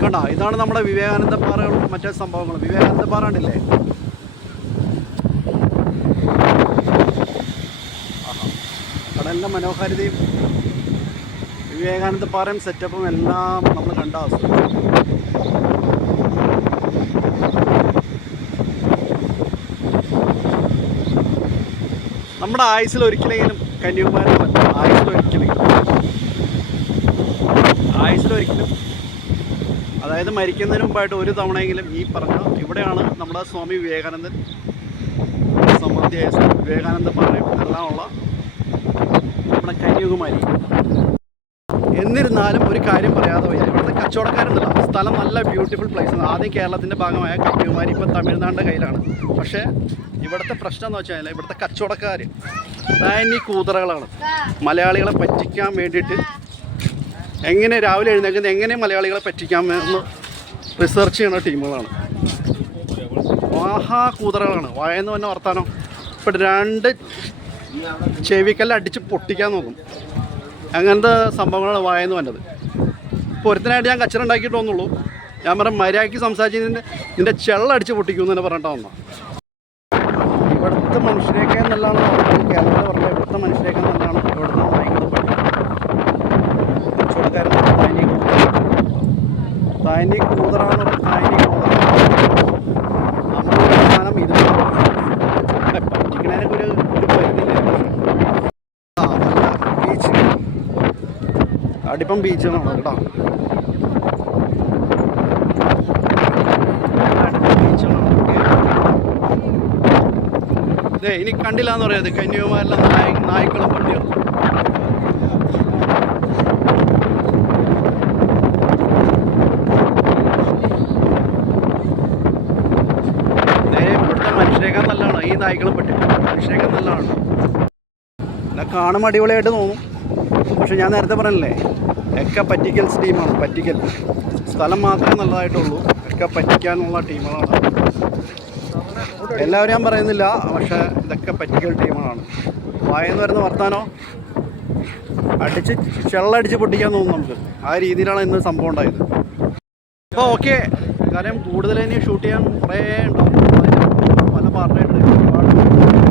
കണ്ട? ഇതാണ് നമ്മുടെ വിവേകാനന്ദ പാറകളും മറ്റേ സംഭവങ്ങളും വിവേകാനന്ദ പാറ ഉണ്ടല്ലേ. കടലിന്റെ മനോഹാരിതയും വിവേകാനന്ദ പാറയും സെറ്റപ്പും എല്ലാം നമ്മൾ കണ്ട നമ്മുടെ ആയുസിൽ ഒരിക്കലെങ്കിലും കന്യാകുമാരി ആയുസിൽ ഒരിക്കലെങ്കിലും. ആയുസിൽ ഒരിക്കലും അതായത് മരിക്കുന്നതിന് മുമ്പായിട്ട് ഒരു തവണയെങ്കിലും ഈ പറഞ്ഞ ഇവിടെയാണ് നമ്മുടെ സ്വാമി വിവേകാനന്ദൻ സമൃദ്ധിയായ സ്വാമി വിവേകാനന്ദ പാറയുള്ള നമ്മുടെ കന്യാകുമാരി. എന്നിരുന്നാലും ഒരു കാര്യം പറയാതെ വയ്യ. ഇവിടുത്തെ കച്ചവടക്കാരുണ്ടല്ലോ. സ്ഥലം നല്ല ബ്യൂട്ടിഫുൾ പ്ലേസ് ആണ്. ആദ്യം കേരളത്തിന്റെ ഭാഗമായ കന്യാകുമാരി ഇപ്പോൾ തമിഴ്നാടിന്റെ കയ്യിലാണ്. പക്ഷേ ഇവിടുത്തെ പ്രശ്നം എന്ന് വെച്ചാൽ ഇവിടുത്തെ കച്ചവടക്കാർ തനി കൂതറകളാണ്. മലയാളികളെ പറ്റിക്കാൻ വേണ്ടിയിട്ട് എങ്ങനെ രാവിലെ എഴുന്നേക്കുന്നത് എങ്ങനെ മലയാളികളെ പറ്റിക്കാം എന്ന് റിസർച്ച് ചെയ്യുന്ന ടീമുകളാണ്. മഹാ കൂതറകളാണ്. വായെന്ന് പറഞ്ഞ വർത്താനം. ഇപ്പം രണ്ട് ചെവിക്കല്ല അടിച്ച് പൊട്ടിക്കാൻ നോക്കും അങ്ങനത്തെ സംഭവങ്ങളാണ് വായെന്ന് പറഞ്ഞത് ഇപ്പോൾ ഒരുത്തനായിട്ട് ഞാൻ കച്ചറ ഉണ്ടാക്കിയിട്ട് വന്നുള്ളൂ. ഞാൻ പറഞ്ഞ മര്യാദയ്ക്ക് സംസാരിച്ച് നിന്റെ ചെള്ള അടിച്ച് പൊട്ടിക്കുമെന്ന് തന്നെ പറഞ്ഞിട്ട് വന്ന ഇവിടുത്തെ മനുഷ്യരെയൊക്കെ നല്ലതാണ് കേരളത്തിൽ പറഞ്ഞത് ഇവിടുത്തെ മനുഷ്യരെയൊക്കെ നല്ലതാണ് തനി കൂതറാന്ന് പറഞ്ഞ തനി കൂതറ. നമ്മുടെ സാധനം ഇത് പറ്റിക്കണേനൊക്കെ ഒരു ഒരു ബീച്ച് അടിപ്പം ബീച്ചാണ് കേട്ടോ. ഇനി കണ്ടില്ല എന്ന് പറയാത് കന്യാകുമാരിലെ നായ നായ്ക്കളും പട്ടികളും നേരെ ഇവിടുത്തെ മനുഷ്യരേക്കാൾ നല്ലതാണ് ഈ അഭിഷേകം നല്ലതാണ്. എന്നാൽ കാണും അടിപൊളിയായിട്ട് തോന്നും. പക്ഷെ ഞാൻ നേരത്തെ പറഞ്ഞല്ലേ എക്ക പറ്റിക്കൽ ടീമാണ് പറ്റിക്കൽ. സ്ഥലം മാത്രമേ നല്ലതായിട്ടുള്ളൂ എക്ക പറ്റിക്കാനുള്ള ടീമുകളാണ്. എല്ലാവരും ഞാൻ പറയുന്നില്ല പക്ഷേ ഇതൊക്കെ പറ്റിക്കൽ ടീമുകളാണ്. വായെന്ന് വരുന്ന വർത്താനോ? അടിച്ച് ചെള്ളടിച്ച് പൊട്ടിക്കാൻ തോന്നും നമുക്ക്. ആ രീതിയിലാണ് ഇന്ന് സംഭവം ഉണ്ടായത്. അപ്പോൾ ഓക്കെ കാര്യം കൂടുതൽ ഇനി ഷൂട്ട് ചെയ്യാൻ കുറേ ഉണ്ടാവും. പാർട്ടായിട്ട് ഒരുപാട്